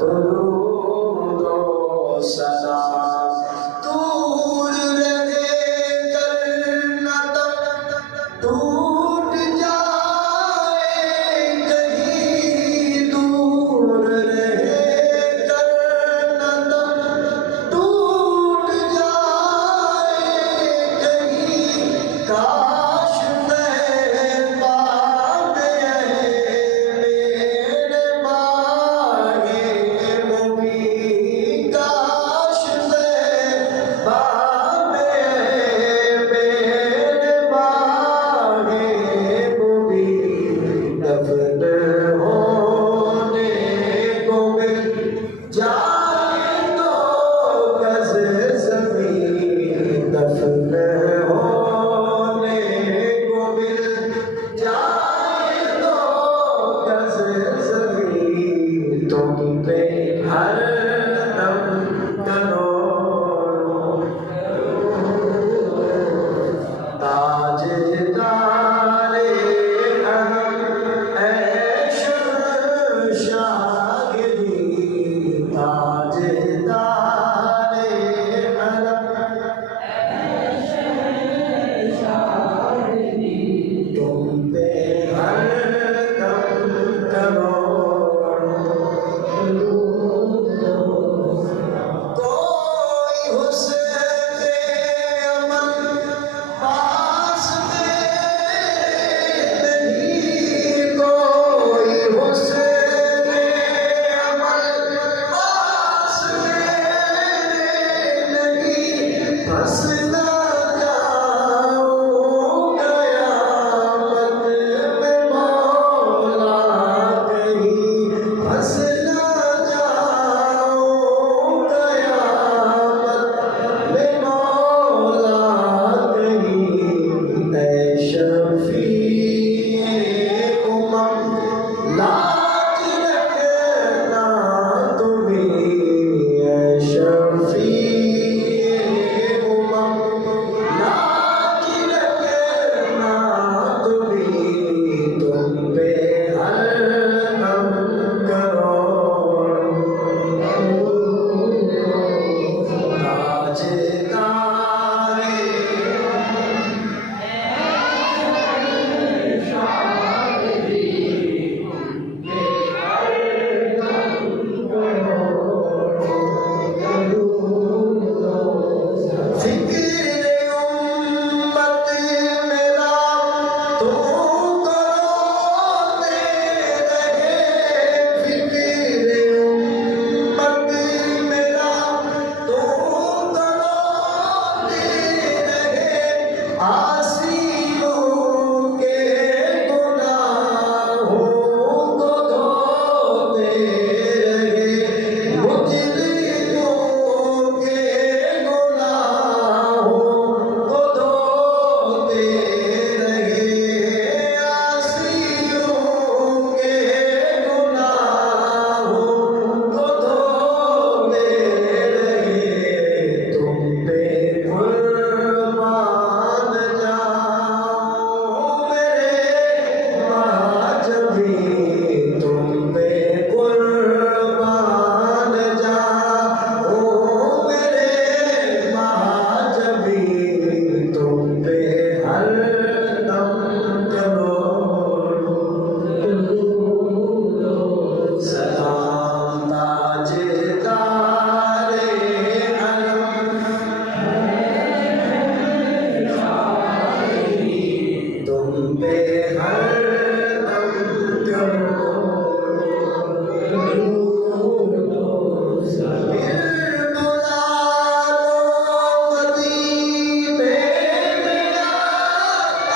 दुरूद ओ सलाम। दूर रहे करना तब टूट जाए कहीं, दूर रहे करना तब टूट जाए कहीं। काश मैं पावे मेरे माहे मुबीन, काश मैं पावे मेरे माहे मुबीन। दफन होने को मिल जाए तो गज ज़मीन, दफन होने को मिल जाए तो गज ज़मीन। तुम पे